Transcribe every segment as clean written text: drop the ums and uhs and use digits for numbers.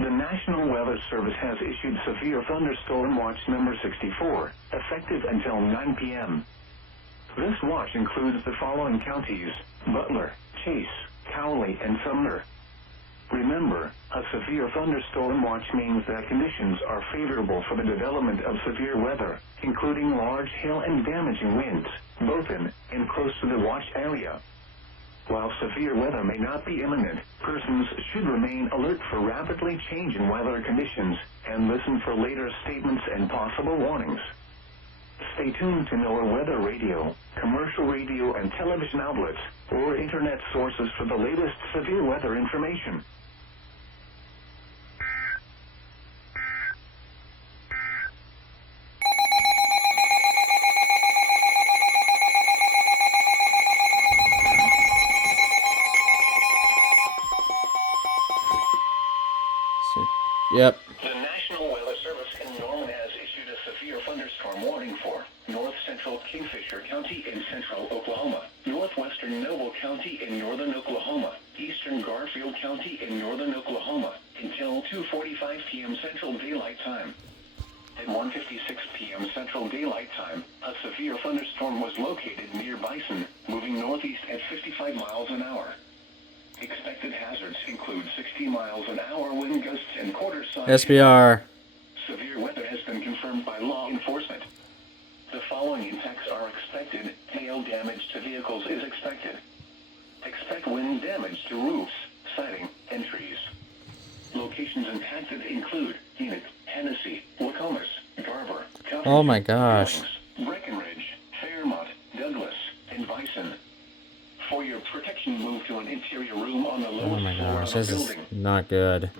The National Weather Service has issued Severe Thunderstorm Watch number 64, effective until 9 p.m. This watch includes the following counties: Butler, Chase, Cowley, and Sumner. Remember, a severe thunderstorm watch means that conditions are favorable for the development of severe weather, including large hail and damaging winds, both in and close to the watch area. While severe weather may not be imminent, persons should remain alert for rapidly changing weather conditions and listen for later statements and possible warnings. Stay tuned to NOAA weather radio, commercial radio and television outlets, or internet sources for the latest severe weather information. Yep. The National Weather Service in Norman has issued a severe thunderstorm warning for north central Kingfisher County in central Oklahoma, northwestern Noble County in northern Oklahoma, eastern Garfield County in northern Oklahoma, until 2:45 p.m. Central Daylight Time. At 1:56 p.m. Central Daylight Time, a severe thunderstorm was located near Bison, moving northeast at 55 miles an hour. Expected hazards include 60 miles an hour wind gusts and quarter-size. SBR. Severe weather has been confirmed by law enforcement. The following impacts are expected. Hail damage to vehicles is expected. Expect wind damage to roofs, siding, and trees. Locations impacted include Enid, Hennessy, Wacomas, Garber, Covington, Oh my gosh. Billings, Breckenridge, Fairmont, Douglas, and Bison. For your protection, move to an interior room on the lowest Oh my floor gosh, of this the is building. not good.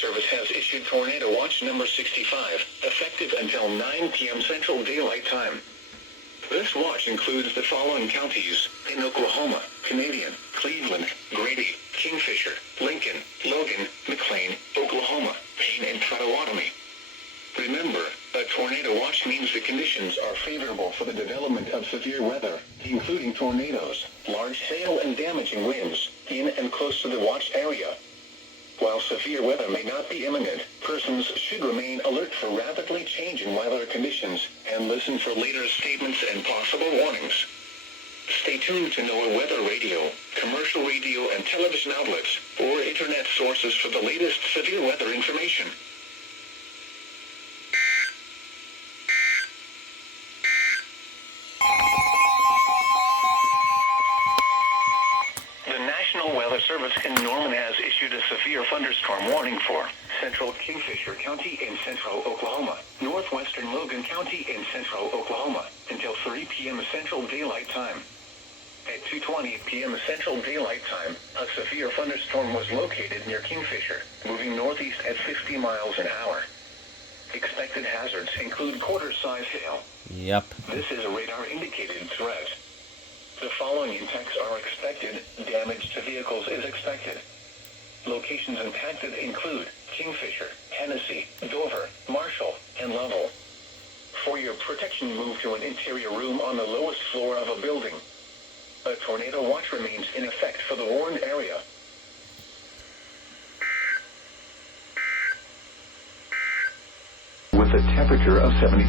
Service has issued Tornado Watch number 65, effective until 9 p.m. Central Daylight Time. This watch includes the following counties in Oklahoma: Canadian, Cleveland, Grady, Kingfisher, Lincoln, Logan, McLean, Oklahoma, Payne, and Potawatomi. Remember, a tornado watch means the conditions are favorable for the development of severe weather, including tornadoes, large hail and damaging winds, in and close to the watch area. While severe weather may not be imminent, persons should remain alert for rapidly changing weather conditions and listen for later statements and possible warnings. Stay tuned to NOAA weather radio, commercial radio and television outlets, or internet sources for the latest severe weather information. The National Weather Service in Norman has issued a severe thunderstorm warning for central Kingfisher County in central Oklahoma, northwestern Logan County in central Oklahoma, until 3 p.m. Central Daylight Time. At 2:20 p.m. Central Daylight Time, a severe thunderstorm was located near Kingfisher, moving northeast at 50 miles an hour. Expected hazards include quarter-size hail. Yep. This is a radar-indicated threat. The following impacts are expected. Damage to vehicles is expected. Locations impacted include Kingfisher, Hennessy, Dover, Marshall, and Lovell. For your protection, move to an interior room on the lowest floor of a building. A tornado watch remains in effect for the warned area. With a temperature of 70.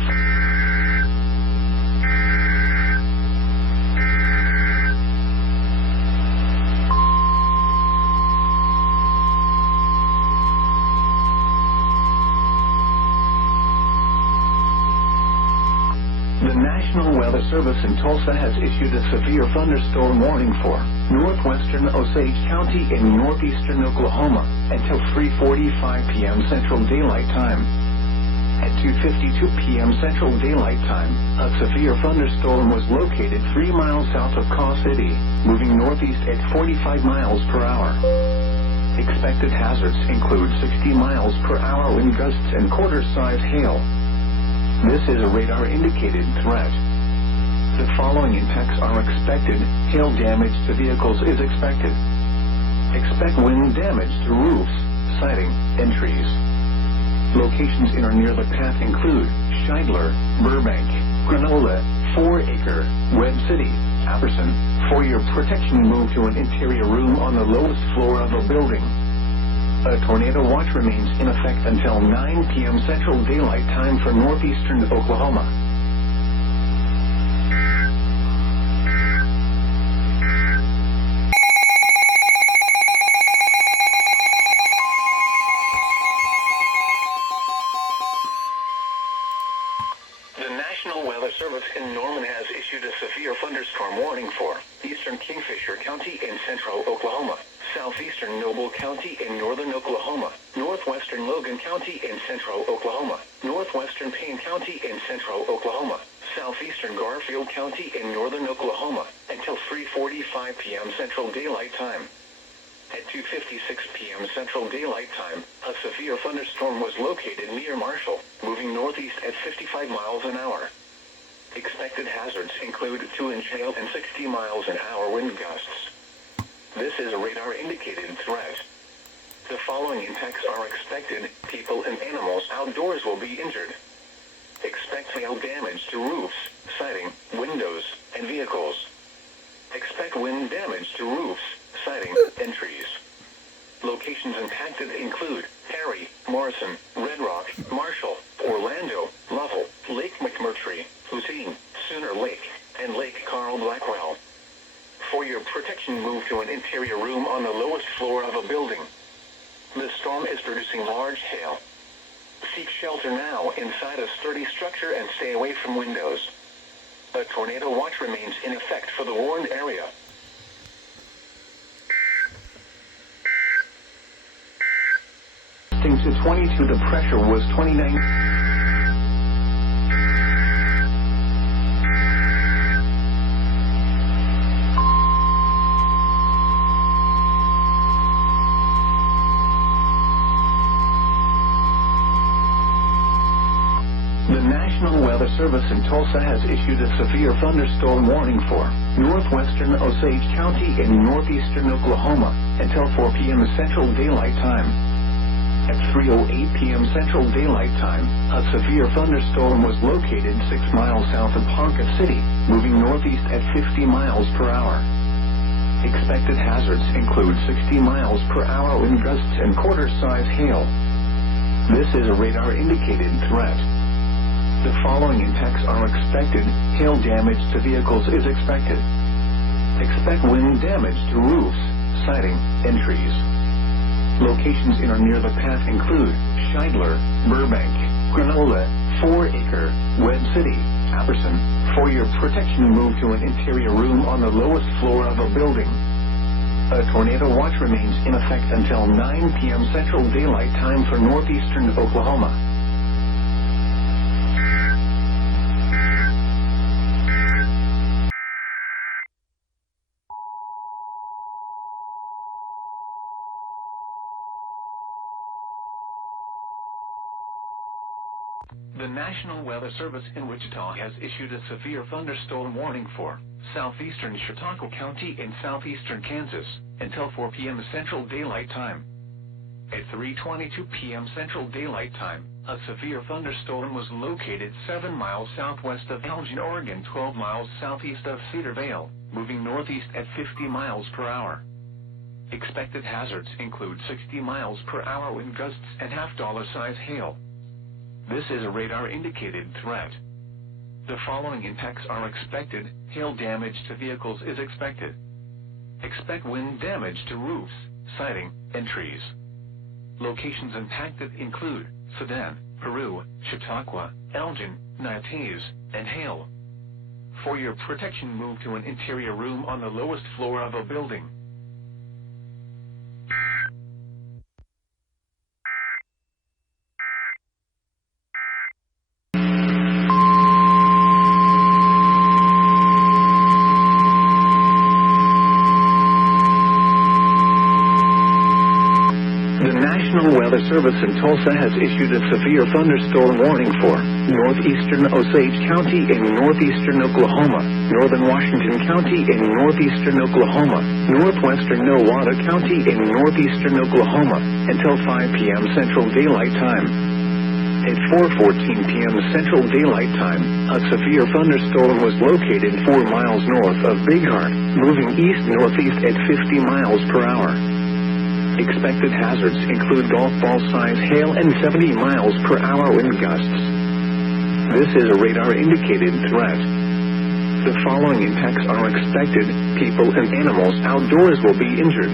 The National Weather Service in Tulsa has issued a severe thunderstorm warning for northwestern Osage County in northeastern Oklahoma until 3:45 p.m. Central Daylight Time. At 2:52 p.m. Central Daylight Time, a severe thunderstorm was located 3 miles south of Caw City, moving northeast at 45 miles per hour. Expected hazards include 60 miles per hour wind gusts and quarter-size hail. This is a radar-indicated threat. The following impacts are expected. Hail damage to vehicles is expected. Expect wind damage to roofs, siding, and trees. Locations in or near the path include Scheidler, Burbank, Granola, 4 Acre, Webb City, Apperson. For your protection, move to an interior room on the lowest floor of a building. A tornado watch remains in effect until 9 p.m. Central Daylight Time for northeastern Oklahoma. The National Weather Service in Norman has issued a severe thunderstorm warning for eastern Kingfisher County in central Oklahoma, southeastern Noble County in northern Oklahoma, northwestern Logan County in central Oklahoma, northwestern Payne County in central Oklahoma, southeastern Garfield County in northern Oklahoma, until 3:45 p.m. Central Daylight Time. At 2:56 p.m. Central Daylight Time, a severe thunderstorm was located near Marshall, moving northeast at 55 miles an hour. Expected hazards include 2-inch hail and 60 miles an hour wind gusts. This is a radar-indicated threat. The following impacts are expected. People and animals outdoors will be injured. Expect hail damage to roofs, siding, windows, and vehicles. Expect wind damage to roofs, siding, and trees. Locations impacted include Perry, Morrison, Red Rock, Marshall, Orlando, Lovell, Lake McMurtry, Lucine, Sooner Lake, and Lake Carl Blackwell. For your protection, move to an interior room on the lowest floor of a building. The storm is producing large hail. Seek shelter now inside a sturdy structure and stay away from windows. A tornado watch remains in effect for the warned area. To 22, the pressure was 29. The National Weather Service in Tulsa has issued a severe thunderstorm warning for northwestern Osage County in northeastern Oklahoma until 4 p.m. Central Daylight Time. At 3:08 p.m. Central Daylight Time, a severe thunderstorm was located 6 miles south of Ponca City, moving northeast at 50 miles per hour. Expected hazards include 60 miles per hour wind gusts and quarter-size hail. This is a radar-indicated threat. The following impacts are expected. Hail damage to vehicles is expected. Expect wind damage to roofs, siding, and trees. Locations in or near the path include Scheidler, Burbank, Granola, 4 Acre, Webb City, Apperson. For your protection, move to an interior room on the lowest floor of a building. A tornado watch remains in effect until 9 p.m. Central Daylight Time for northeastern Oklahoma. The National Weather Service in Wichita has issued a severe thunderstorm warning for southeastern Chautauqua County in southeastern Kansas until 4 p.m. Central Daylight Time. At 3:22 p.m. Central Daylight Time, a severe thunderstorm was located 7 miles southwest of Elgin, Oregon, 12 miles southeast of Cedar Vale, moving northeast at 50 miles per hour. Expected hazards include 60 miles per hour wind gusts and half-dollar-size hail. This is a radar-indicated threat. The following impacts are expected. Hail damage to vehicles is expected. Expect wind damage to roofs, siding, and trees. Locations impacted include Sedan, Peru, Chautauqua, Elgin, Natchez, and Hale. For your protection, move to an interior room on the lowest floor of a building. National Weather Service in Tulsa has issued a severe thunderstorm warning for northeastern Osage County in northeastern Oklahoma, northern Washington County in northeastern Oklahoma, northwestern Nowata County in northeastern Oklahoma, until 5 p.m. Central Daylight Time. At 4:14 p.m. Central Daylight Time, a severe thunderstorm was located 4 miles north of Big Heart, moving east-northeast at 50 miles per hour. Expected hazards include golf ball-size hail and 70 miles per hour wind gusts. This is a radar-indicated threat. The following impacts are expected: people and animals outdoors will be injured.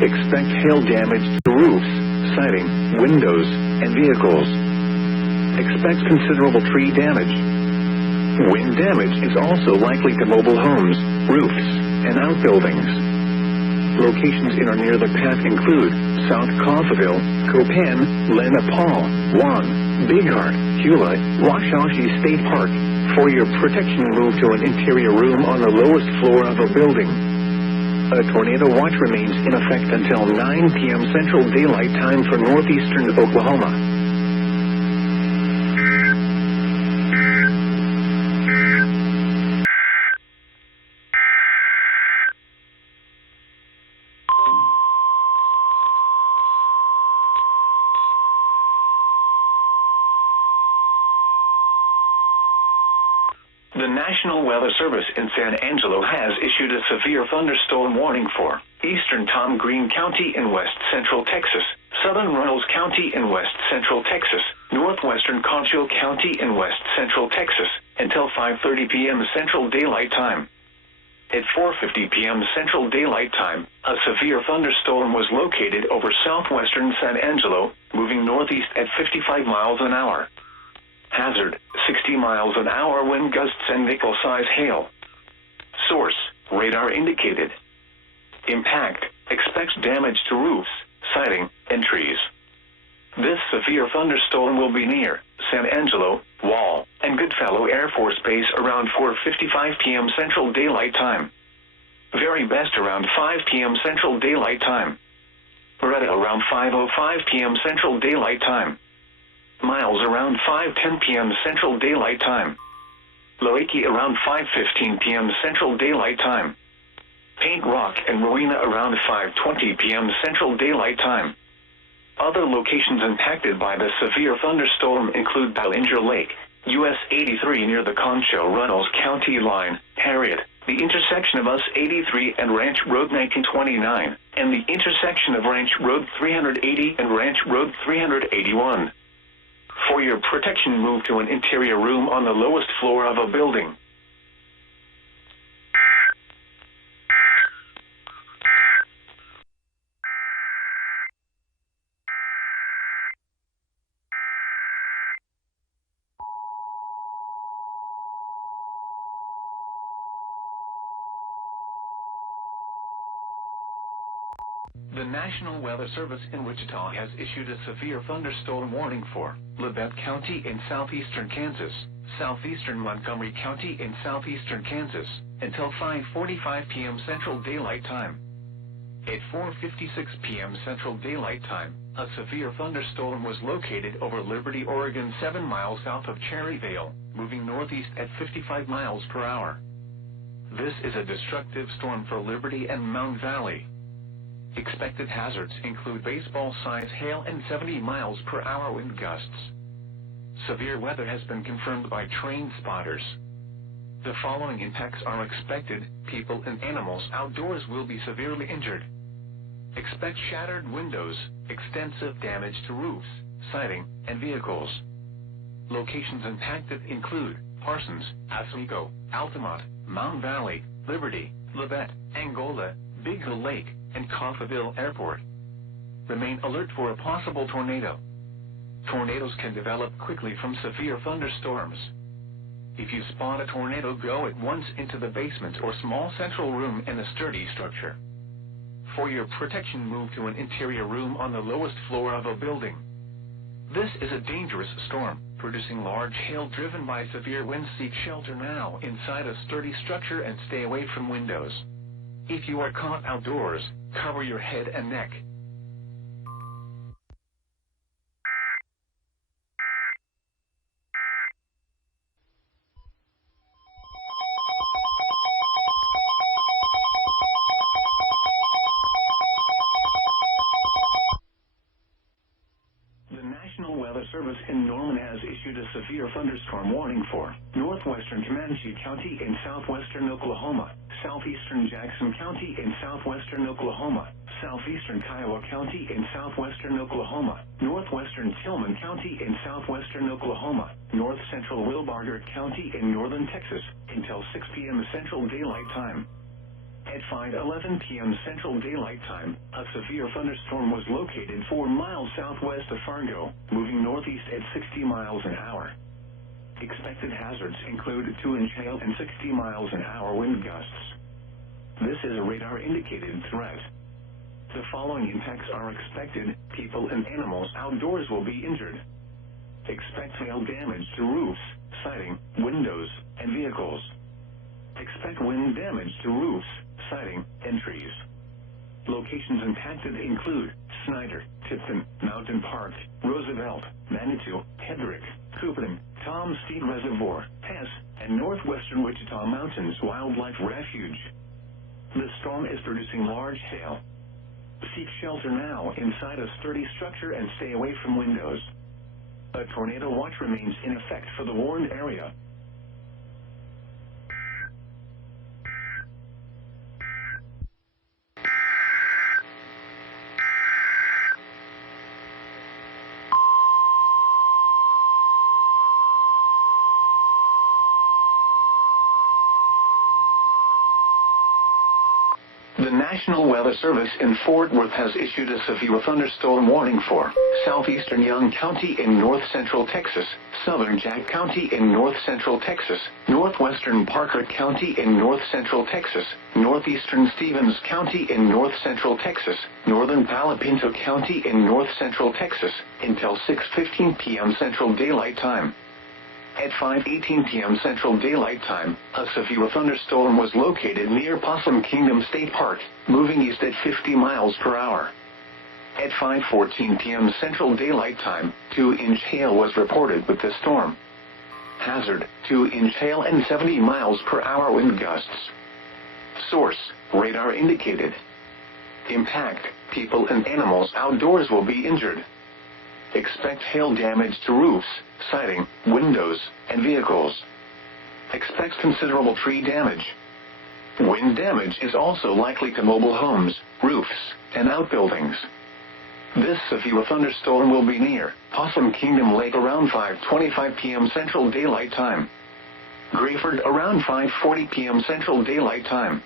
Expect hail damage to roofs, siding, windows, and vehicles. Expect considerable tree damage. Wind damage is also likely to mobile homes, roofs, and outbuildings. Locations in or near the path include South Coffeyville, Copan, Lenapaw, Juan, Big Heart, Hula, Washashi State Park. For your protection, move to an interior room on the lowest floor of a building. A tornado watch remains in effect until 9 p.m. Central Daylight Time for northeastern Oklahoma. The National Weather Service in San Angelo has issued a severe thunderstorm warning for eastern Tom Green County in west central Texas, southern Runnels County in west central Texas, northwestern Concho County in west central Texas, until 5:30 p.m. Central Daylight Time. At 4:50 p.m. Central Daylight Time, a severe thunderstorm was located over southwestern San Angelo, moving northeast at 55 miles an hour. Hazard, 60 miles an hour wind gusts and nickel-size hail. Source, radar indicated. Impact, expects damage to roofs, siding, and trees. This severe thunderstorm will be near San Angelo, Wall, and Goodfellow Air Force Base around 4:55 p.m. Central Daylight Time. Very best around 5 p.m. Central Daylight Time. Beretta around 5:05 p.m. Central Daylight Time. Miles around 5:10 p.m. Central Daylight Time. Loiki around 5:15 p.m. Central Daylight Time. Paint Rock and Marina around 5:20 p.m. Central Daylight Time. Other locations impacted by the severe thunderstorm include Ballinger Lake, US 83 near the Concho-Runnels County line, Harriet, the intersection of US 83 and Ranch Road 1929, and the intersection of Ranch Road 380 and Ranch Road 381. For your protection, move to an interior room on the lowest floor of a building. The National Weather Service in Wichita has issued a severe thunderstorm warning for Labette County in southeastern Kansas, southeastern Montgomery County in southeastern Kansas, until 5:45 p.m. Central Daylight Time. At 4:56 p.m. Central Daylight Time, a severe thunderstorm was located over Liberty, Oregon 7 miles south of Cherryvale, moving northeast at 55 miles per hour. This is a destructive storm for Liberty and Mound Valley. Expected hazards include baseball-size hail and 70 miles per hour wind gusts. Severe weather has been confirmed by trained spotters. The following impacts are expected: people and animals outdoors will be severely injured. Expect shattered windows, extensive damage to roofs, siding, and vehicles. Locations impacted include Parsons, Oswego, Altamont, Mound Valley, Liberty, Labette, Angola, Big Hill Lake, and Coffeyville Airport. Remain alert for a possible tornado. Tornadoes can develop quickly from severe thunderstorms. If you spot a tornado, go at once into the basement or small central room in a sturdy structure. For your protection, move to an interior room on the lowest floor of a building. This is a dangerous storm, producing large hail driven by severe winds. Seek shelter now inside a sturdy structure and stay away from windows. If you are caught outdoors, cover your head and neck. in Norman has issued a severe thunderstorm warning for northwestern Comanche County in southwestern Oklahoma, southeastern Jackson County in southwestern Oklahoma, southeastern Kiowa County in southwestern Oklahoma, northwestern Tillman County in southwestern Oklahoma, north central Wilbarger County in northern Texas until 6 p.m. Central Daylight Time. At 5:11 p.m. Central Daylight Time, a severe thunderstorm was located 4 miles southwest of Fargo, moving northeast at 60 miles an hour. Expected hazards include 2-inch hail and 60 miles an hour wind gusts. This is a radar-indicated threat. The following impacts are expected. People and animals outdoors will be injured. Expect hail damage to roofs, siding, windows, and vehicles. Expect wind damage to roofs, siding, and trees. Locations impacted include Snyder, Tipton, Mountain Park, Roosevelt, Manitou, Hedrick, Coupland, Tom Steed Reservoir, Hess, and northwestern Wichita Mountains Wildlife Refuge. The storm is producing large hail. Seek shelter now inside a sturdy structure and stay away from windows. A tornado watch remains in effect for the warned area. The National Weather Service in Fort Worth has issued a severe thunderstorm warning for southeastern Young County in north-central Texas, southern Jack County in north-central Texas, northwestern Parker County in north-central Texas, northeastern Stevens County in north-central Texas, northern Palo Pinto County in north-central Texas, until 6:15 p.m. Central Daylight Time. At 5:18 p.m. Central Daylight Time, a severe thunderstorm was located near Possum Kingdom State Park, moving east at 50 miles per hour. At 5:14 p.m. Central Daylight Time, 2-inch hail was reported with the storm. Hazard, 2-inch hail and 70 miles per hour wind gusts. Source, radar indicated. Impact, people and animals outdoors will be injured. Expect hail damage to roofs, siding, windows, and vehicles. Expect considerable tree damage. Wind damage is also likely to mobile homes, roofs, and outbuildings. This severe thunderstorm will be near Possum Kingdom Lake around 5:25 p.m. Central Daylight Time. Grayford around 5:40 p.m. Central Daylight Time.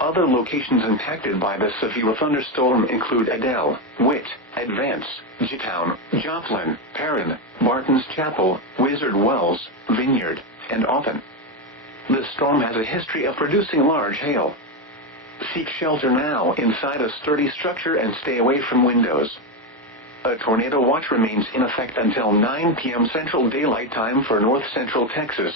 Other locations impacted by the severe thunderstorm include Adele, Witt, Advance, Jetown, Joplin, Perrin, Martin's Chapel, Wizard Wells, Vineyard, and Oppen. The storm has a history of producing large hail. Seek shelter now inside a sturdy structure and stay away from windows. A tornado watch remains in effect until 9 p.m. Central Daylight Time for north-central Texas.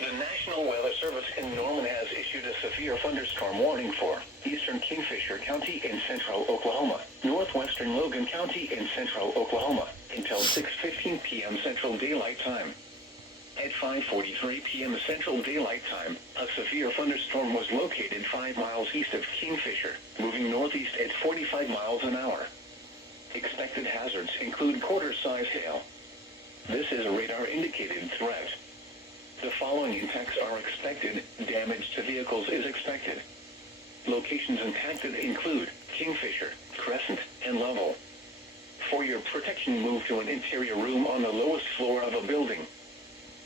The National Weather Service in Norman has issued a severe thunderstorm warning for eastern Kingfisher County in central Oklahoma, northwestern Logan County in central Oklahoma, until 6:15 p.m. Central Daylight Time. At 5:43 p.m. Central Daylight Time, a severe thunderstorm was located 5 miles east of Kingfisher, moving northeast at 45 miles an hour. Expected hazards include quarter-size hail. This is a radar-indicated threat. The following impacts are expected. Damage to vehicles is expected. Locations impacted include Kingfisher, Crescent, and Lovell. For your protection, move to an interior room on the lowest floor of a building.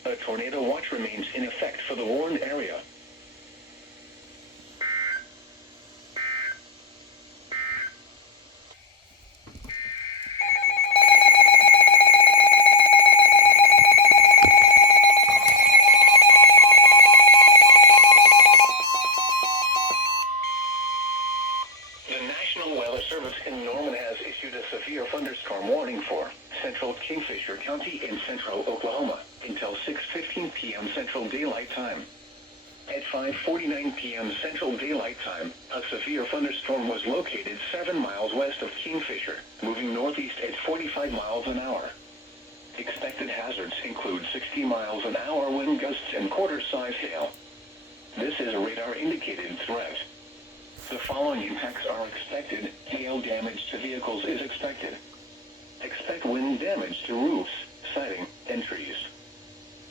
A tornado watch remains in effect for the warned area. The National Weather Service in Norman has issued a severe thunderstorm warning for central Kingfisher County in central Oklahoma until 6:15 p.m. Central Daylight Time. At 5:49 p.m. Central Daylight Time, a severe thunderstorm was located 7 miles west of Kingfisher, moving northeast at 45 miles an hour. Expected hazards include 60 miles an hour wind gusts and quarter-size hail. This is a radar-indicated threat. The following impacts are expected. Hail damage to vehicles is expected. Expect wind damage to roofs, siding, and trees.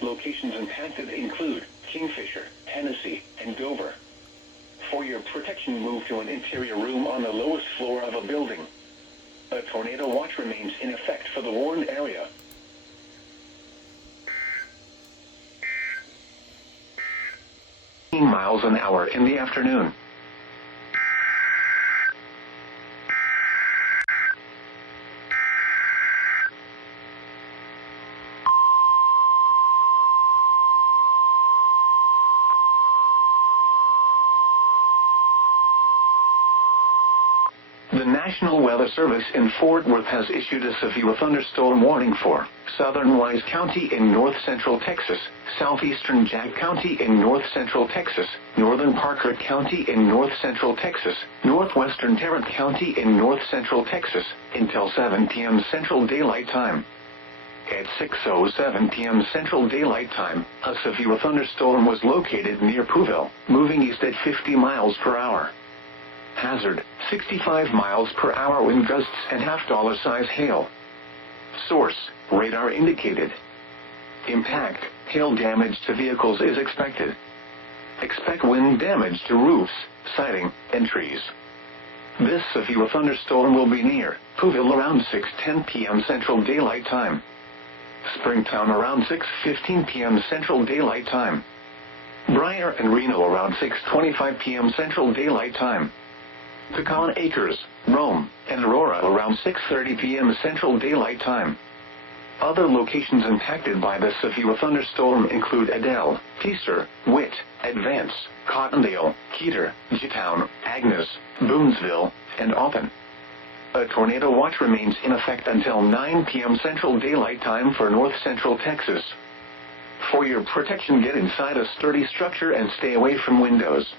Locations impacted include Kingfisher, Hennessy, and Dover. For your protection, move to an interior room on the lowest floor of a building. A tornado watch remains in effect for the warned area. Miles an hour in the afternoon. The National Weather Service in Fort Worth has issued a severe thunderstorm warning for southern Wise County in north-central Texas, southeastern Jack County in north-central Texas, northern Parker County in north-central Texas, northwestern Tarrant County in north-central Texas, until 7 p.m. Central Daylight Time. At 6:07 p.m. Central Daylight Time, a severe thunderstorm was located near Pooville, moving east at 50 miles per hour. Hazard, 65 miles per hour wind gusts and $half size hail. Source, radar indicated. Impact, hail damage to vehicles is expected. Expect wind damage to roofs, siding, and trees. This severe thunderstorm will be near Pooville around 6:10 p.m. Central Daylight Time. Springtown around 6:15 p.m. Central Daylight Time. Briar and Reno around 6:25 p.m. Central Daylight Time. Pecan Acres, Rome, and Aurora around 6:30 p.m. Central Daylight Time. Other locations impacted by the severe thunderstorm include Adel, Peaster, Witt, Advance, Cottondale, Keeter, G-Town, Agnes, Boonesville, and Oppen. A tornado watch remains in effect until 9 p.m. Central Daylight Time for north-central Texas. For your protection, get inside a sturdy structure and stay away from windows.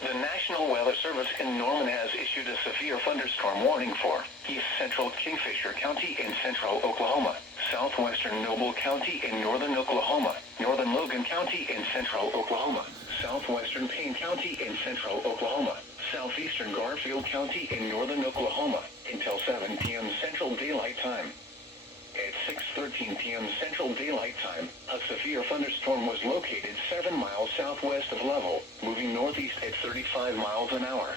The National Weather Service in Norman has issued a severe thunderstorm warning for east central Kingfisher County in central Oklahoma, southwestern Noble County in northern Oklahoma, northern Logan County in central Oklahoma, southwestern Payne County in central Oklahoma, southeastern Garfield County in northern Oklahoma, until 7 p.m. Central Daylight Time. At 6:13 p.m. Central Daylight Time, a severe thunderstorm was located 7 miles southwest of Level, moving northeast at 35 miles an hour.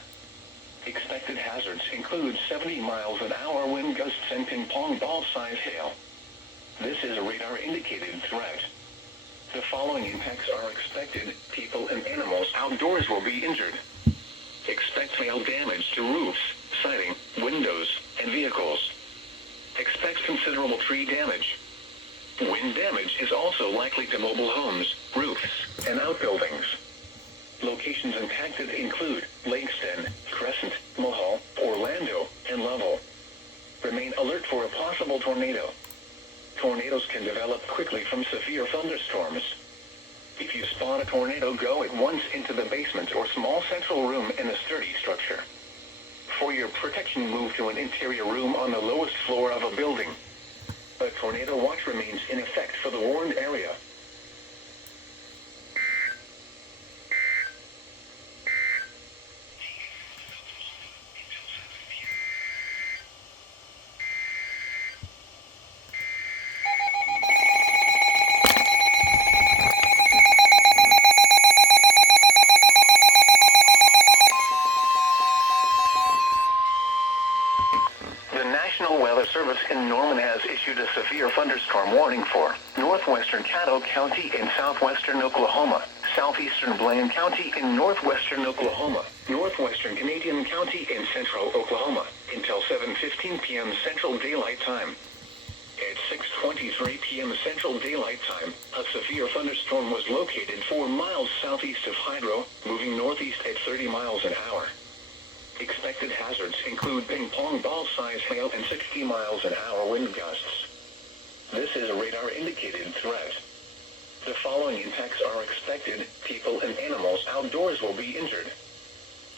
Expected hazards include 70 miles an hour wind gusts and ping-pong ball-size hail. This is a radar-indicated threat. The following impacts are expected. People and animals outdoors will be injured. Expect hail damage to roofs, siding, windows, and vehicles. Expect considerable tree damage. Wind damage is also likely to mobile homes, roofs, and outbuildings. Locations impacted include Langston, Crescent, Mulhall, Orlando, and Lovell. Remain alert for a possible tornado. Tornadoes can develop quickly from severe thunderstorms. If you spot a tornado, go at once into the basement or small central room in a sturdy structure. For your protection, move to an interior room on the lowest floor of a building. A tornado watch remains in effect for the warned area. The National Weather Service in Norman has issued a severe thunderstorm warning for northwestern Caddo County in southwestern Oklahoma, southeastern Blaine County in northwestern Oklahoma, northwestern Canadian County in central Oklahoma, until 7:15 p.m. Central Daylight Time. At 6:23 p.m. Central Daylight Time, a severe thunderstorm was located 4 miles southeast of Hydro, moving northeast at 30 miles an hour. Expected hazards include ping-pong ball-size hail and 60 miles an hour wind gusts. This is a radar-indicated threat. The following impacts are expected. People and animals outdoors will be injured.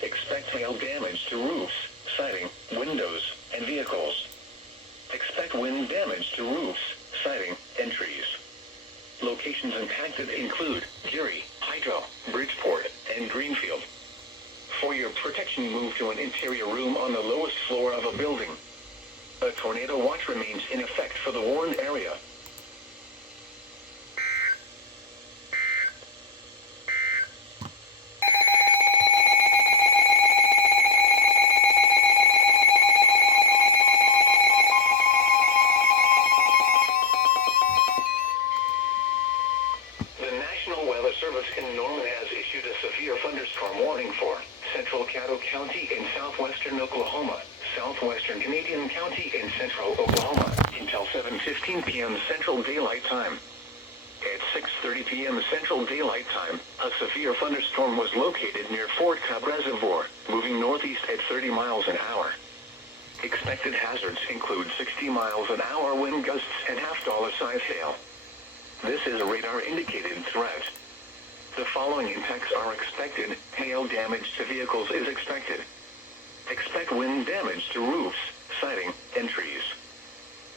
Expect hail damage to roofs, siding, windows, and vehicles. Expect wind damage to roofs, siding, and trees. Locations impacted include Geary, Hydro, Bridgeport, and Greenfield. For your protection, move to an interior room on the lowest floor of a building. A tornado watch remains in effect for the warned area. The National Weather Service in Norman has issued a severe thunderstorm warning for central Caddo County in southwestern Oklahoma, southwestern Canadian County in central Oklahoma, until 7:15 p.m. Central Daylight Time. At 6:30 p.m. Central Daylight Time, a severe thunderstorm was located near Fort Cobb Reservoir, moving northeast at 30 miles an hour. Expected hazards include 60 miles an hour wind gusts and half-dollar-size hail. This is a radar-indicated threat. The following impacts are expected. Hail damage to vehicles is expected. Expect wind damage to roofs, siding, and trees.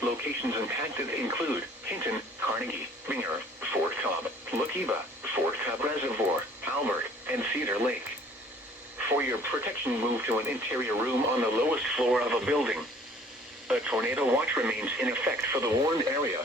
Locations impacted include Hinton, Carnegie, Binger, Fort Cobb, Lookeba, Fort Cobb Reservoir, Albert, and Cedar Lake. For your protection, move to an interior room on the lowest floor of a building. A tornado watch remains in effect for the warned area.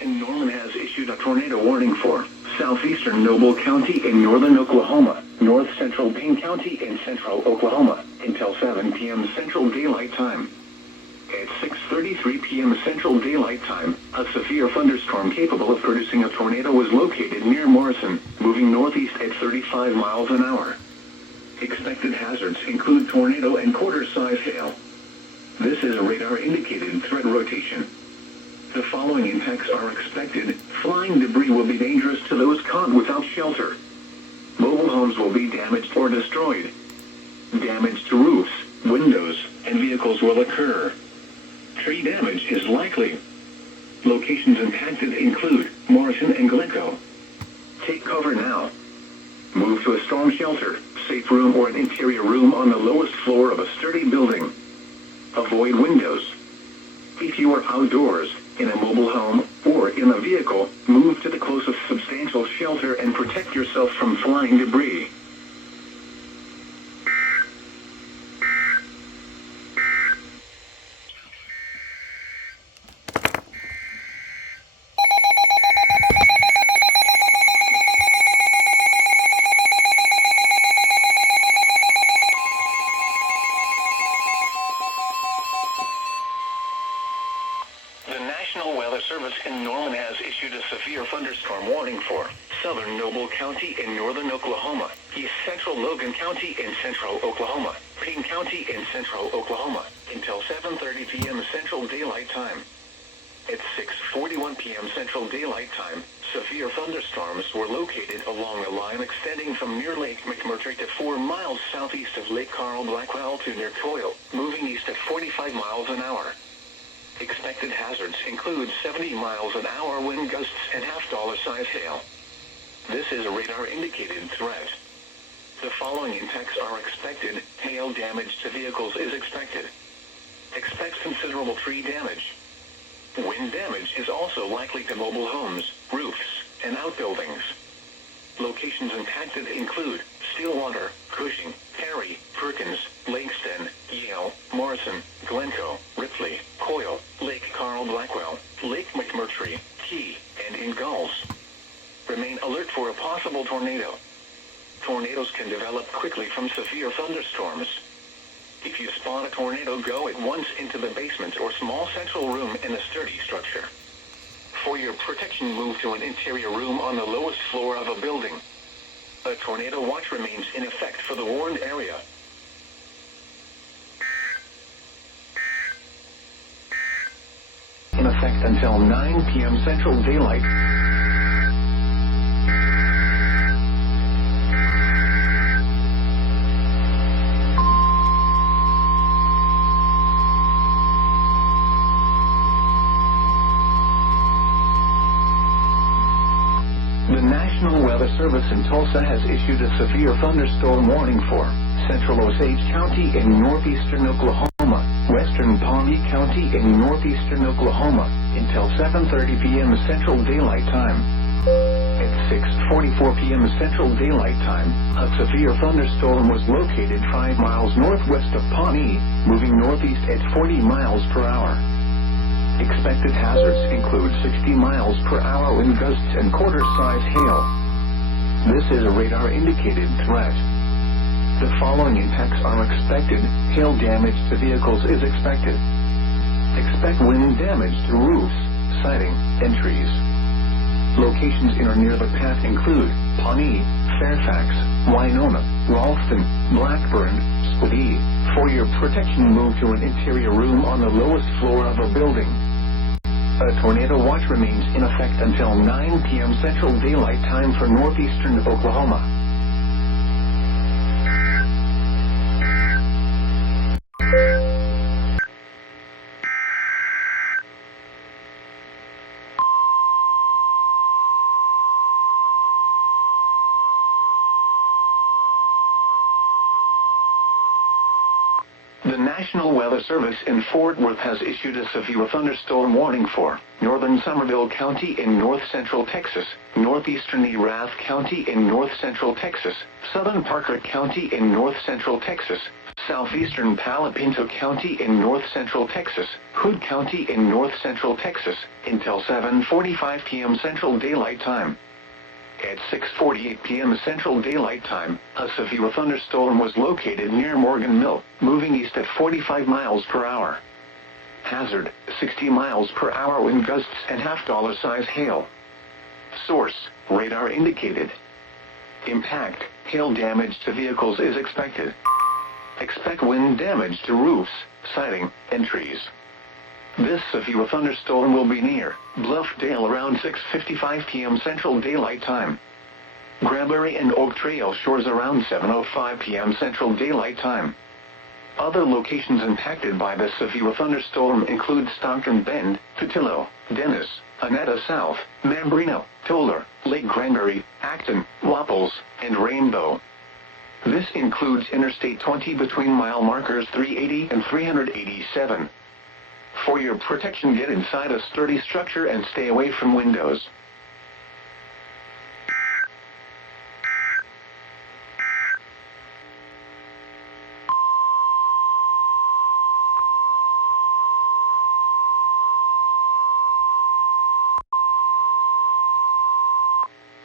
In Norman has issued a tornado warning for southeastern Noble County in northern Oklahoma, north central Payne County in central Oklahoma, until 7 p.m. Central Daylight Time. At 6:33 p.m. Central Daylight Time, a severe thunderstorm capable of producing a tornado was located near Morrison, moving northeast at 35 miles an hour. Expected hazards include tornado and quarter-size hail. This is a radar-indicated threat rotation. The following impacts are expected. Flying debris will be dangerous to those caught without shelter. Mobile homes will be damaged or destroyed. Damage to roofs, windows, and vehicles will occur. Tree damage is likely. Locations impacted include Morrison and Glencoe. Take cover now. Move to a storm shelter, safe room, or an interior room on the lowest floor of a sturdy building. Avoid windows. If you are outdoors, in a mobile home, or in a vehicle, move to the closest substantial shelter and protect yourself from flying debris. The National Weather Service in Norman has issued a severe thunderstorm warning for southern Noble County in northern Oklahoma, east central Logan County in central Oklahoma, Payne County in central Oklahoma, until 7:30 p.m. Central Daylight Time. At 6:41 p.m. Central Daylight Time, severe thunderstorms were located along a line extending from near Lake McMurtry to 4 miles southeast of Lake Carl Blackwell to near Coyle, moving east at 45 miles an hour. Expected hazards include 70 miles an hour wind gusts and half-dollar-size hail. This is a radar-indicated threat. The following impacts are expected. Hail damage to vehicles is expected. Expect considerable tree damage. Wind damage is also likely to mobile homes, roofs, and outbuildings. Locations impacted include Stillwater, Cushing, Perry, Perkins, Langston, Yale, Morrison, Glencoe, Ripley, Coyle, Lake Carl Blackwell, Lake McMurtry, Key, and for a possible tornado. Tornadoes can develop quickly from severe thunderstorms. If you spot a tornado, go at once into the basement or small central room in a sturdy structure. For your protection, move to an interior room on the lowest floor of a building. A tornado watch remains in effect for the warned area. In effect until 9 p.m. Central Daylight. The National Weather Service in Tulsa has issued a severe thunderstorm warning for Central Osage County in northeastern Oklahoma, western Pawnee County in northeastern Oklahoma, until 7:30 p.m. Central Daylight Time. At 6:44 p.m. Central Daylight Time, a severe thunderstorm was located 5 miles northwest of Pawnee, moving northeast at 40 miles per hour. Expected hazards include 60 miles per hour wind gusts and quarter-size hail. This is a radar-indicated threat. The following impacts are expected. Hail damage to vehicles is expected. Expect wind damage to roofs, siding, and trees. Locations in or near the path include Pawnee, Fairfax, Winona, Ralston, Blackburn, Squidee. For your protection, move to an interior room on the lowest floor of a building. A tornado watch remains in effect until 9 p.m. Central Daylight Time for northeastern Oklahoma. The National Weather Service in Fort Worth has issued a severe thunderstorm warning for northern Somerville County in north-central Texas, northeastern Erath County in north-central Texas, southern Parker County in north-central Texas, southeastern Palo Pinto County in north-central Texas, Hood County in north-central Texas, until 7:45 p.m. Central Daylight Time. At 6:48 p.m. Central Daylight Time, a severe thunderstorm was located near Morgan Mill, moving east at 45 miles per hour. Hazard, 60 miles per hour wind gusts and half-dollar size hail. Source, radar indicated. Impact, hail damage to vehicles is expected. Expect wind damage to roofs, siding, and trees. This severe thunderstorm will be near Bluffdale around 6:55 p.m. Central Daylight Time. Granbury and Oak Trail Shores around 7:05 p.m. Central Daylight Time. Other locations impacted by the severe thunderstorm include Stockton Bend, Petillo, Dennis, Annetta South, Mambrino, Toller, Lake Granbury, Acton, Wapples, and Rainbow. This includes Interstate 20 between mile markers 380 and 387. For your protection, get inside a sturdy structure and stay away from windows.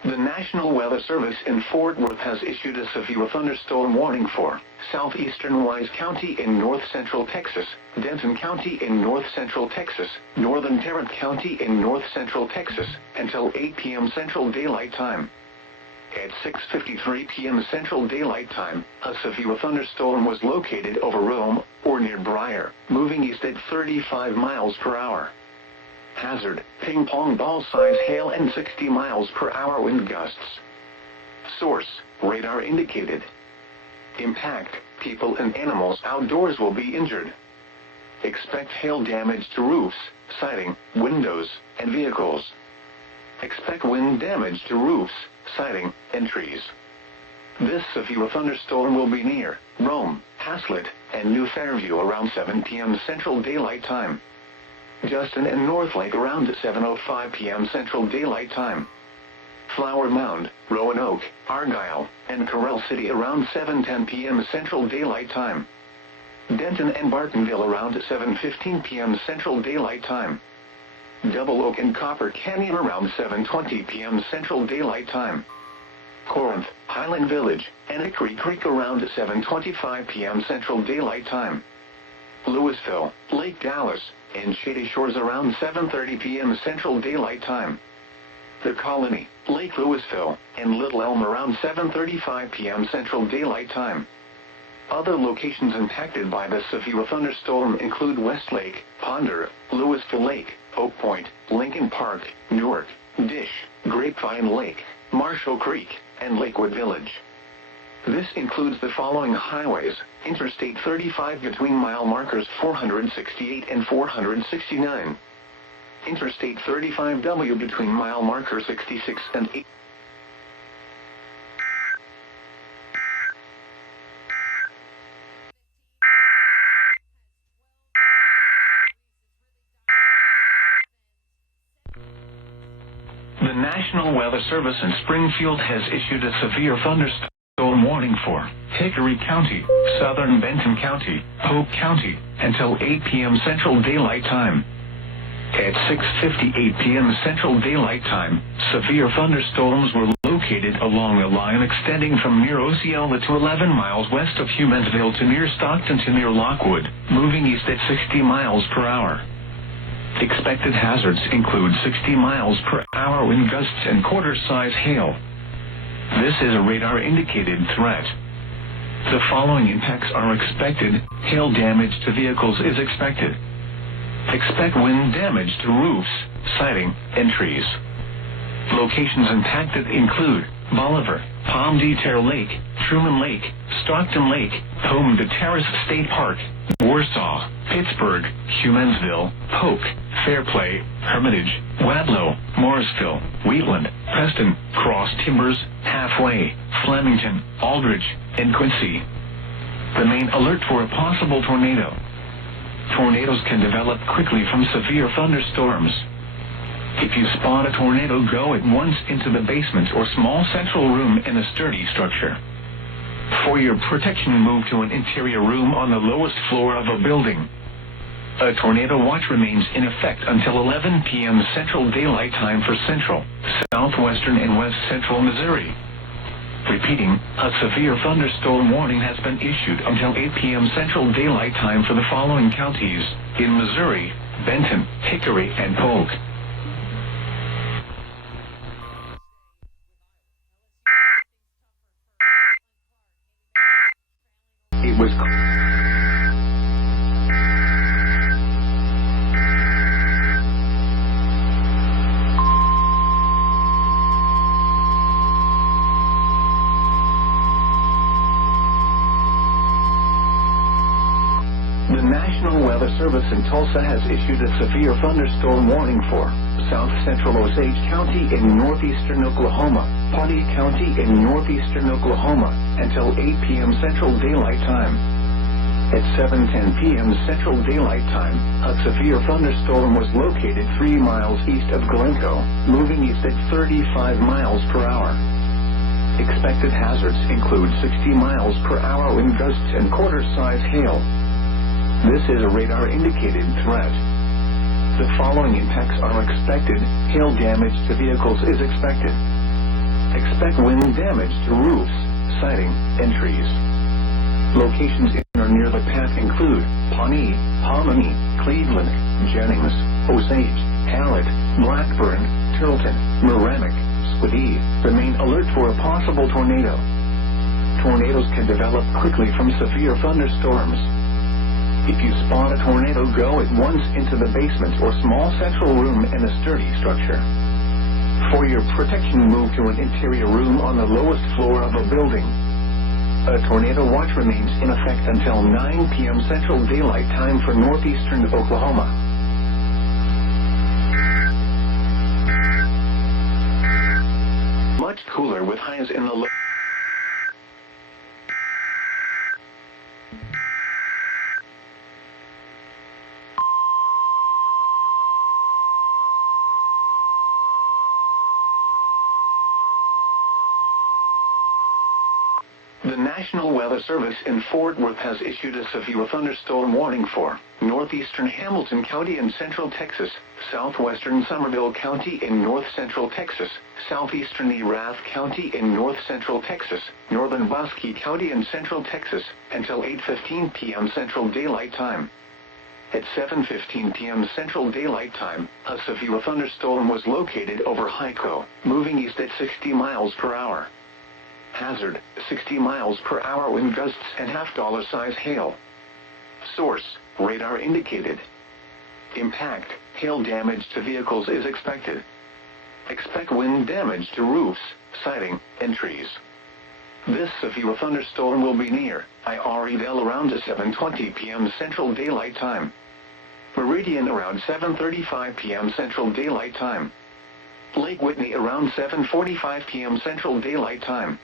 The National Weather Service in Fort Worth has issued a severe thunderstorm warning for southeastern Wise County in north-central Texas, Denton County in north-central Texas, northern Tarrant County in north-central Texas, until 8 p.m. Central Daylight Time. At 6:53 p.m. Central Daylight Time, a severe thunderstorm was located over Rome, or near Briar, moving east at 35 miles per hour. Hazard, ping-pong ball-size hail and 60 miles per hour wind gusts. Source, radar indicated. Impact, people and animals outdoors will be injured. Expect hail damage to roofs, siding, windows, and vehicles. Expect wind damage to roofs, siding, and trees. This severe thunderstorm will be near Rome, Haslett, and New Fairview around 7 p.m. Central Daylight Time. Justin and North Lake around 7:05 p.m. Central Daylight Time. Flower Mound, Roanoke, Argyle, and Corral City around 7:10 p.m. Central Daylight Time. Denton and Bartonville around 7:15 p.m. Central Daylight Time. Double Oak and Copper Canyon around 7:20 p.m. Central Daylight Time. Corinth, Highland Village, and Hickory Creek around 7:25 p.m. Central Daylight Time. Louisville, Lake Dallas, and Shady Shores around 7:30 p.m. Central Daylight Time. The Colony, Lake Louisville, and Little Elm around 7:35 p.m. Central Daylight Time. Other locations impacted by the severe thunderstorm include Westlake, Ponder, Louisville Lake, Oak Point, Lincoln Park, Newark, Dish, Grapevine Lake, Marshall Creek, and Lakewood Village. This includes the following highways: Interstate 35 between mile markers 468 and 469. Interstate 35W between mile marker 66 and 8. The National Weather Service in Springfield has issued a severe thunderstorm warning for Hickory County, southern Benton County, Polk County, until 8 p.m. Central Daylight Time. At 6:58 p.m. Central Daylight Time, severe thunderstorms were located along a line extending from near Osceola to 11 miles west of Humansville to near Stockton to near Lockwood, moving east at 60 miles per hour. Expected hazards include 60 miles per hour wind gusts and quarter-size hail. This is a radar-indicated threat. The following impacts are expected. Hail damage to vehicles is expected. Expect wind damage to roofs, siding, and trees. Locations impacted include Bolivar, Palm de Terre Lake, Truman Lake, Stockton Lake, Home to Terrace State Park, Warsaw, Pittsburgh, Humansville, Polk, Fairplay, Hermitage, Wadlow, Morrisville, Wheatland, Preston, Cross Timbers, Halfway, Flemington, Aldridge, and Quincy. Remain alert for a possible tornado. Tornadoes can develop quickly from severe thunderstorms. If you spot a tornado, go at once into the basement or small central room in a sturdy structure. For your protection, move to an interior room on the lowest floor of a building. A tornado watch remains in effect until 11 p.m. Central Daylight Time for central, southwestern, and west central Missouri. Repeating, a severe thunderstorm warning has been issued until 8 p.m. Central Daylight Time for the following counties in Missouri: Benton, Hickory, and Polk. It was The National Weather Service in Tulsa has issued a severe thunderstorm warning for South Central Osage County in northeastern Oklahoma, Pawnee County in northeastern Oklahoma, until 8 p.m. Central Daylight Time. At 7:10 p.m. Central Daylight Time, a severe thunderstorm was located 3 miles east of Glencoe, moving east at 35 miles per hour. Expected hazards include 60 miles per hour wind gusts and quarter-size hail. This is a radar-indicated threat. The following impacts are expected. Hail damage to vehicles is expected. Expect wind damage to roofs, siding, and trees. Locations in or near the path include Pawnee, Hominy, Cleveland, Jennings, Osage, Hallett, Blackburn, Tilton, Merrimack, Squidee. Remain alert for a possible tornado. Tornadoes can develop quickly from severe thunderstorms. If you spot a tornado, go at once into the basement or small central room in a sturdy structure. For your protection, move to an interior room on the lowest floor of a building. A tornado watch remains in effect until 9 p.m. Central Daylight Time for northeastern Oklahoma. Much cooler with highs in the low. The National Weather Service in Fort Worth has issued a severe thunderstorm warning for northeastern Hamilton County in central Texas, southwestern Somerville County in north-central Texas, southeastern Erath County in north-central Texas, northern Bosque County in central Texas, until 8:15 p.m. Central Daylight Time. At 7:15 p.m. Central Daylight Time, a severe thunderstorm was located over Hyco, moving east at 60 miles per hour. Hazard, 60 miles per hour wind gusts and $half size hail. Source, radar indicated. Impact, hail damage to vehicles is expected. Expect wind damage to roofs, siding, and trees. This severe thunderstorm will be near Iredell around 7:20 p.m. Central Daylight Time. Meridian around 7:35 p.m. Central Daylight Time. Lake Whitney around 7:45 p.m. Central Daylight Time.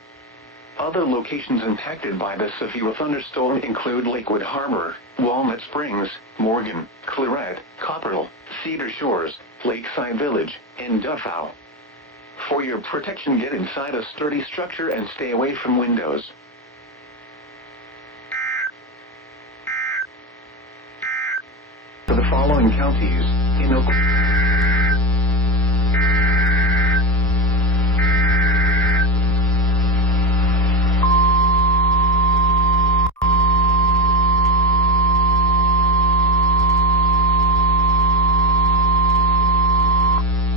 Other locations impacted by the severe thunderstorm include Lakewood Harbor, Walnut Springs, Morgan, Claret, Copperhill, Cedar Shores, Lakeside Village, and Duffow. For your protection, get inside a sturdy structure and stay away from windows. For the following counties, in Oklahoma.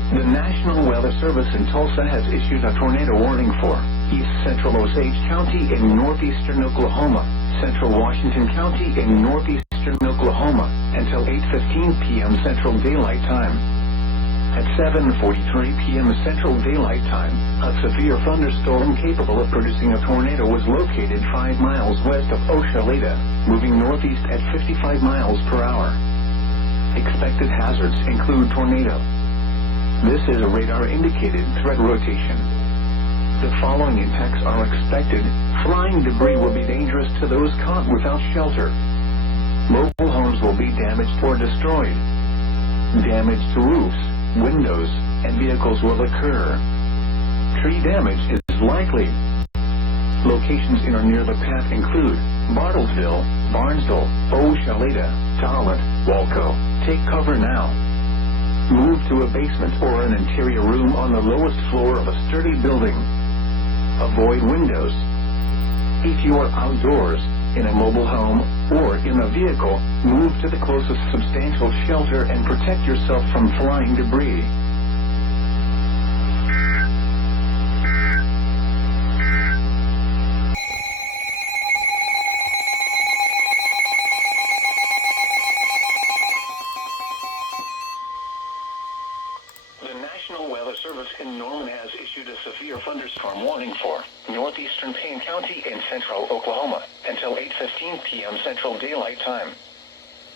The National Weather Service in Tulsa has issued a tornado warning for East Central Osage County in northeastern Oklahoma, Central Washington County in northeastern Oklahoma, until 8:15 p.m. Central Daylight Time. At 7:43 p.m. Central Daylight Time, a severe thunderstorm capable of producing a tornado was located 5 miles west of Oshaleta, moving northeast at 55 miles per hour. Expected hazards include tornado. This is a radar-indicated threat rotation. The following impacts are expected. Flying debris will be dangerous to those caught without shelter. Mobile homes will be damaged or destroyed. Damage to roofs, windows, and vehicles will occur. Tree damage is likely. Locations in or near the path include Bartlesville, Barnesville, Oshaleta, Talent, Walco. Take cover now. Move to a basement or an interior room on the lowest floor of a sturdy building. Avoid windows. If you are outdoors, in a mobile home, or in a vehicle, move to the closest substantial shelter and protect yourself from flying debris. The National Weather Service in Norman has issued a severe thunderstorm warning for northeastern Payne County in central Oklahoma until 8:15 p.m. Central Daylight Time.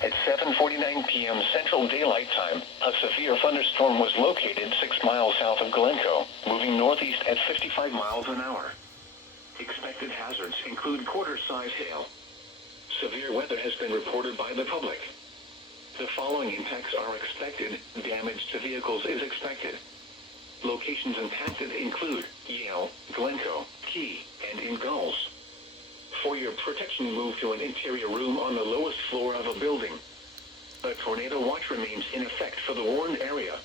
At 7:49 p.m. Central Daylight Time, a severe thunderstorm was located 6 miles south of Glencoe, moving northeast at 55 miles an hour. Expected hazards include quarter-size hail. Severe weather has been reported by the public. The following impacts are expected. Damage to vehicles is expected. Locations impacted include Yale, Glencoe, Key, and Ingalls. For your protection, move to an interior room on the lowest floor of a building. A tornado watch remains in effect for the warned area.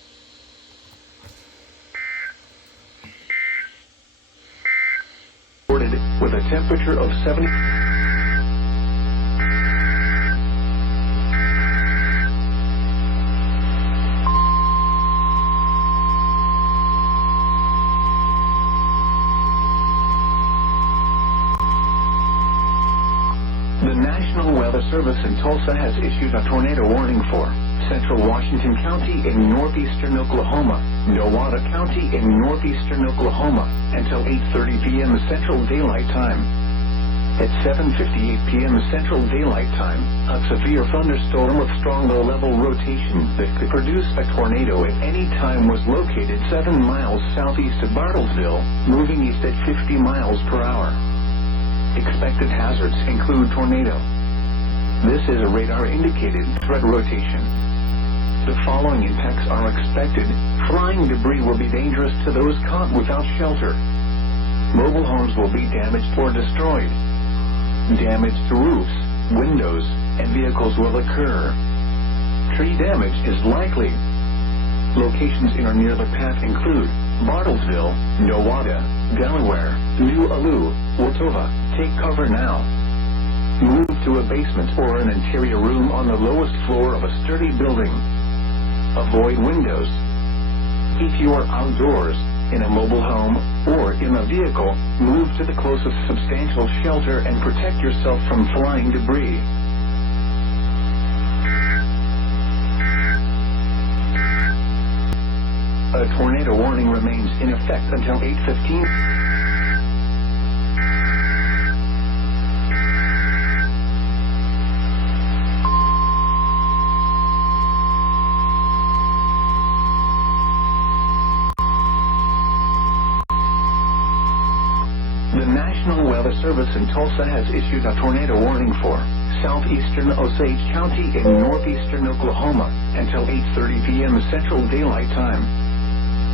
Reported with a temperature of 70. The National Weather Service in Tulsa has issued a tornado warning for Central Washington County in northeastern Oklahoma, Nowata County in northeastern Oklahoma, until 8:30 p.m. Central Daylight Time. At 7:58 p.m. Central Daylight Time, a severe thunderstorm with strong low-level rotation that could produce a tornado at any time was located 7 miles southeast of Bartlesville, moving east at 50 miles per hour. Expected hazards include tornado. This is a radar-indicated threat rotation. The following impacts are expected. Flying debris will be dangerous to those caught without shelter. Mobile homes will be damaged or destroyed. Damage to roofs, windows, and vehicles will occur. Tree damage is likely. Locations in or near the path include Bartlesville, Nowata, Delaware, New Alu, Watova. Take cover now. Move to a basement or an interior room on the lowest floor of a sturdy building. Avoid windows. If you are outdoors, in a mobile home, or in a vehicle, move to the closest substantial shelter and protect yourself from flying debris. A tornado warning remains in effect until 8:15. The National Weather Service in Tulsa has issued a tornado warning for southeastern Osage County in northeastern Oklahoma until 8:30 p.m. Central Daylight Time.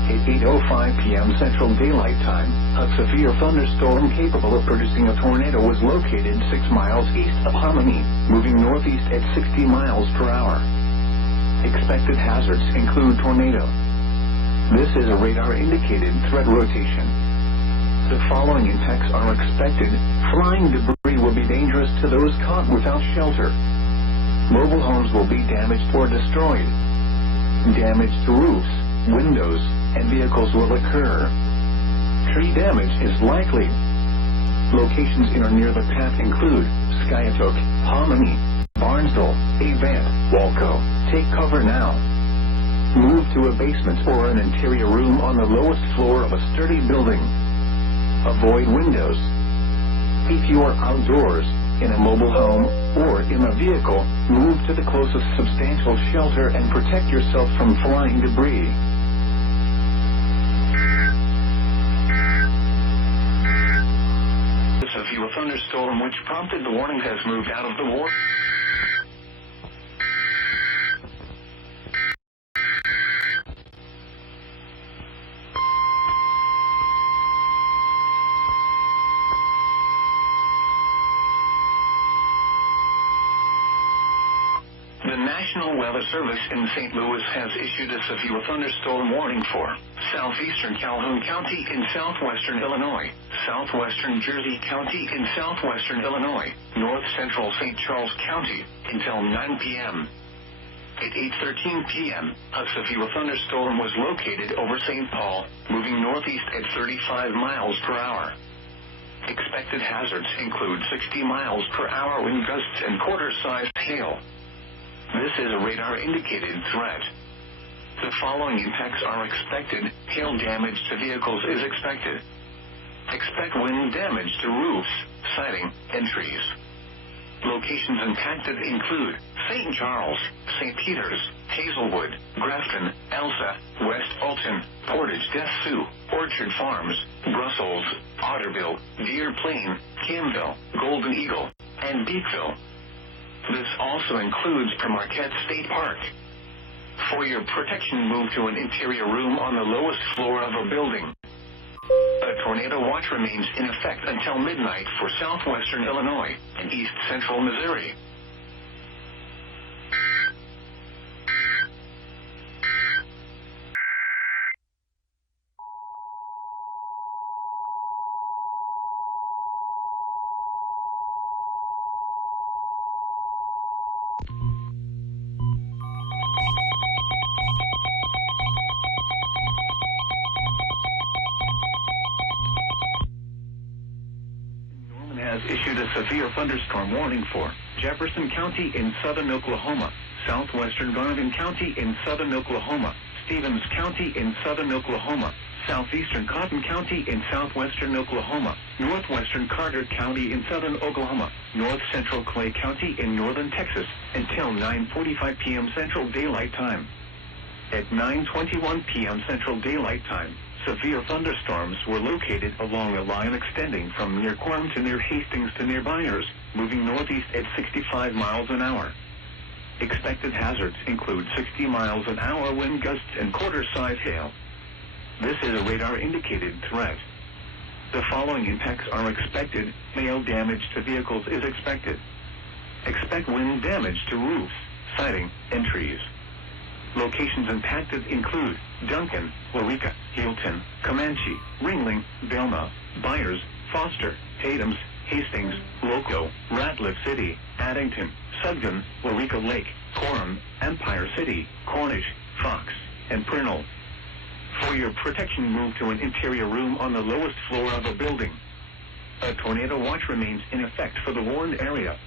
At 8:05 p.m. Central Daylight Time, a severe thunderstorm capable of producing a tornado was located 6 miles east of Hominy, moving northeast at 60 miles per hour. Expected hazards include tornado. This is a radar-indicated threat rotation. The following impacts are expected. Flying debris will be dangerous to those caught without shelter. Mobile homes will be damaged or destroyed. Damage to roofs, windows, and vehicles will occur. Tree damage is likely. Locations in or near the path include Skyatoke, Hominy, Barnesville, Avant, Walco. Take cover now. Move to a basement or an interior room on the lowest floor of a sturdy building. Avoid windows. If you are outdoors, in a mobile home, or in a vehicle, move to the closest substantial shelter and protect yourself from flying debris. A severe thunderstorm which prompted the warning has moved out of the war. The National Weather Service in St. Louis has issued a severe thunderstorm warning for southeastern Calhoun County in southwestern Illinois, southwestern Jersey County in southwestern Illinois, north central St. Charles County, until 9 p.m. At 8:13 p.m., a severe thunderstorm was located over St. Paul, moving northeast at 35 miles per hour. Expected hazards include 60 miles per hour wind gusts and quarter-sized hail. This is a radar-indicated threat. The following impacts are expected. Hail damage to vehicles is expected. Expect wind damage to roofs, siding, and trees. Locations impacted include St. Charles, St. Peters, Hazelwood, Grafton, Elsa, West Alton, Portage des Sioux, Orchard Farms, Brussels, Otterville, Deer Plain, Camville, Golden Eagle, and Beekville. This also includes Marquette State Park. For your protection, move to an interior room on the lowest floor of a building. A tornado watch remains in effect until midnight for southwestern Illinois and east central Missouri. Has issued a severe thunderstorm warning for Jefferson County in southern Oklahoma, southwestern Garvin County in southern Oklahoma, Stevens County in southern Oklahoma, southeastern Cotton County in southwestern Oklahoma, northwestern Carter County in southern Oklahoma, north central Clay County in northern Texas, until 9:45 p.m. Central Daylight Time. At 9:21 p.m. Central Daylight Time, severe thunderstorms were located along a line extending from near Quorum to near Hastings to near Byers, moving northeast at 65 miles an hour. Expected hazards include 60 miles an hour wind gusts and quarter-size hail. This is a radar-indicated threat. The following impacts are expected. Hail damage to vehicles is expected. Expect wind damage to roofs, siding, and trees. Locations impacted include Duncan, Waurika, Hilton, Comanche, Ringling, Belma, Byers, Foster, Tatum's, Hastings, Loco, Ratliff City, Addington, Sugden, Waurika Lake, Coram, Empire City, Cornish, Fox, and Pringle. For your protection, move to an interior room on the lowest floor of a building. A tornado watch remains in effect for the warned area.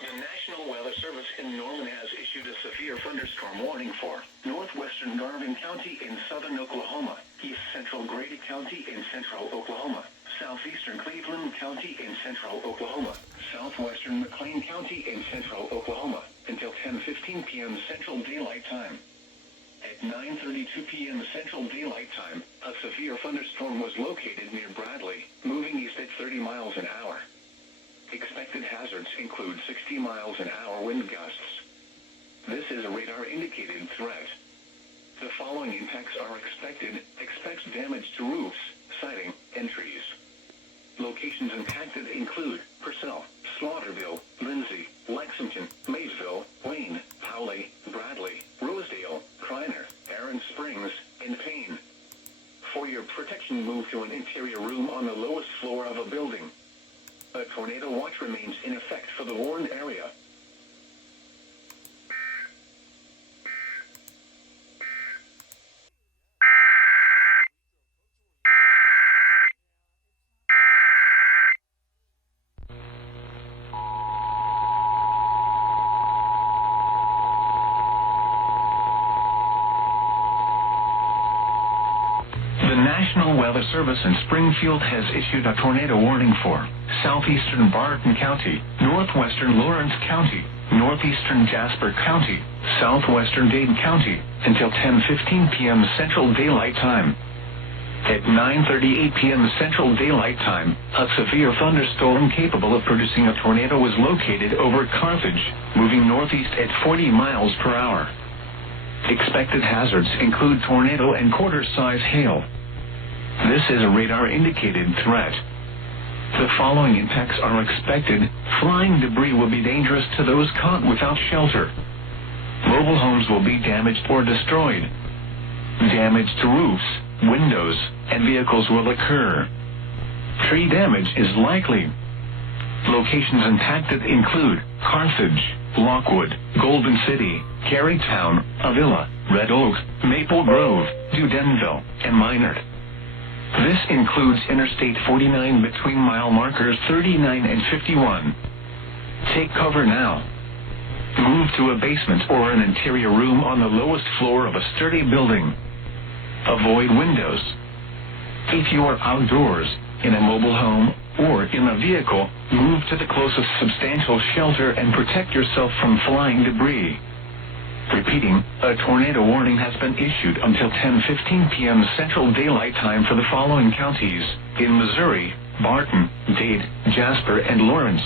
The National Weather Service in Norman has issued a severe thunderstorm warning for northwestern Garvin County in southern Oklahoma, east central Grady County in central Oklahoma, southeastern Cleveland County in central Oklahoma, southwestern McLean County in central Oklahoma, until 10:15 p.m. Central Daylight Time. At 9:32 p.m. Central Daylight Time, a severe thunderstorm was located near Bradley, moving east at 30 miles an hour. Expected hazards include 60 miles an hour wind gusts. This is a radar-indicated threat. The following impacts are expected. Expect damage to roofs, siding, and trees. Locations impacted include Purcell, Slaughterville, Lindsay, Lexington, Maysville, Wayne, Howley, Bradley, Rosedale, Kreiner, Aaron Springs, and Payne. For your protection, move to an interior room on the lowest floor of a building. A tornado watch remains in effect for the warned area. The National Weather Service in Springfield has issued a tornado warning for southeastern Barton County, northwestern Lawrence County, northeastern Jasper County, southwestern Dade County, until 10:15 p.m. Central Daylight Time. At 9:38 p.m. Central Daylight Time, a severe thunderstorm capable of producing a tornado was located over Carthage, moving northeast at 40 miles per hour. Expected hazards include tornado and quarter-size hail. This is a radar-indicated threat. The following impacts are expected. Flying debris will be dangerous to those caught without shelter. Mobile homes will be damaged or destroyed. Damage to roofs, windows, and vehicles will occur. Tree damage is likely. Locations impacted include Carthage, Lockwood, Golden City, Carytown, Avila, Red Oak, Maple Grove, Dudenville, and Minard. This includes Interstate 49 between mile markers 39 and 51. Take cover now. Move to a basement or an interior room on the lowest floor of a sturdy building. Avoid windows. If you are outdoors, in a mobile home, or in a vehicle, move to the closest substantial shelter and protect yourself from flying debris. Repeating, a tornado warning has been issued until 10:15 p.m. Central Daylight Time for the following counties in Missouri: Barton, Dade, Jasper, and Lawrence.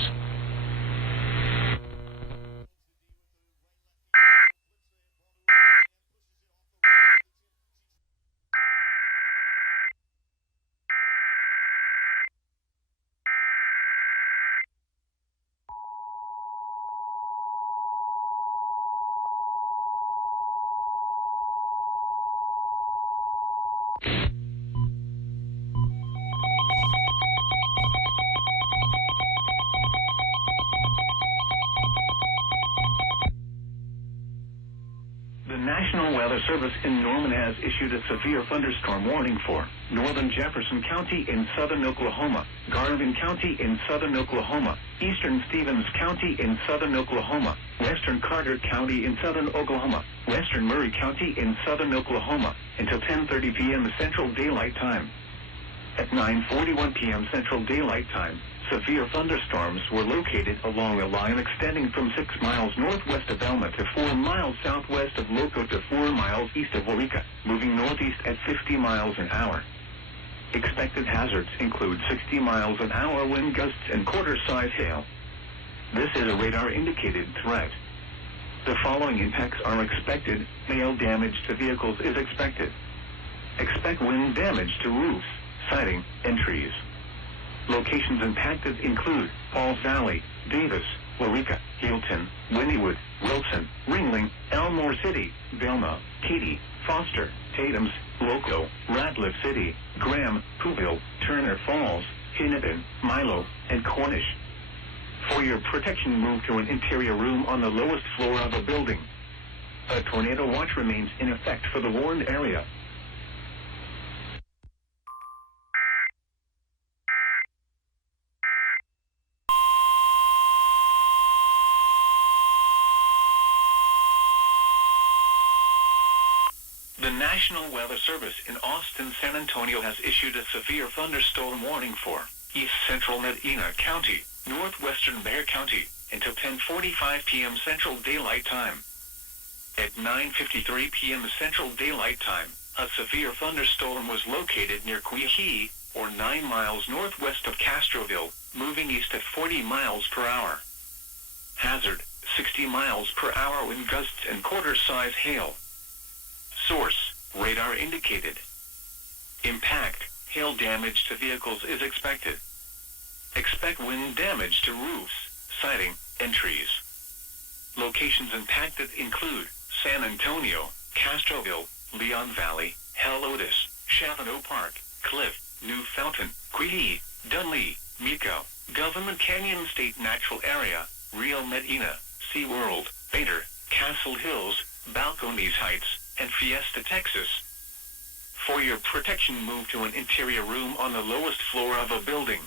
The National Weather Service in Norman has issued a severe thunderstorm warning for northern Jefferson County in southern Oklahoma, Garvin County in southern Oklahoma, eastern Stevens County in southern Oklahoma, western Carter County in southern Oklahoma, western Murray County in southern Oklahoma, until 10:30 p.m. Central Daylight Time. At 9:41 p.m. Central Daylight Time, severe thunderstorms were located along a line extending from 6 miles northwest of Elma to 4 miles southwest of Loco to 4 miles east of Waurika, moving northeast at 50 miles an hour. Expected hazards include 60 miles an hour wind gusts and quarter-size hail. This is a radar-indicated threat. The following impacts are expected. Hail damage to vehicles is expected. Expect wind damage to roofs, siding, and trees. Locations impacted include Falls Valley, Davis, Waurika, Hilton, Wynnewood, Wilson, Ringling, Elmore City, Velma, Katy, Foster, Tatums, Loco, Radcliffe City, Graham, Pooville, Turner Falls, Hennepin, Milo, and Cornish. For your protection, move to an interior room on the lowest floor of a building. A tornado watch remains in effect for the warned area. The National Weather Service in Austin, San Antonio has issued a severe thunderstorm warning for East Central Medina County, Northwestern Bexar County, until 10:45 p.m. Central Daylight Time. At 9:53 p.m. Central Daylight Time, a severe thunderstorm was located near Quihee, or 9 miles northwest of Castroville, moving east at 40 miles per hour. Hazard, 60 miles per hour wind gusts and quarter-size hail. Source, radar indicated. Impact, hail damage to vehicles is expected. Expect wind damage to roofs, siding, and trees. Locations impacted include San Antonio, Castroville, Leon Valley, Helotes, Chavano Park, Cliff, New Fountain, Quihee, Dunlea, Mico, Government Canyon State Natural Area, Real Medina, SeaWorld, Bader, Castle Hills, Balcones Heights, and Fiesta, Texas. For your protection, move to an interior room on the lowest floor of a building.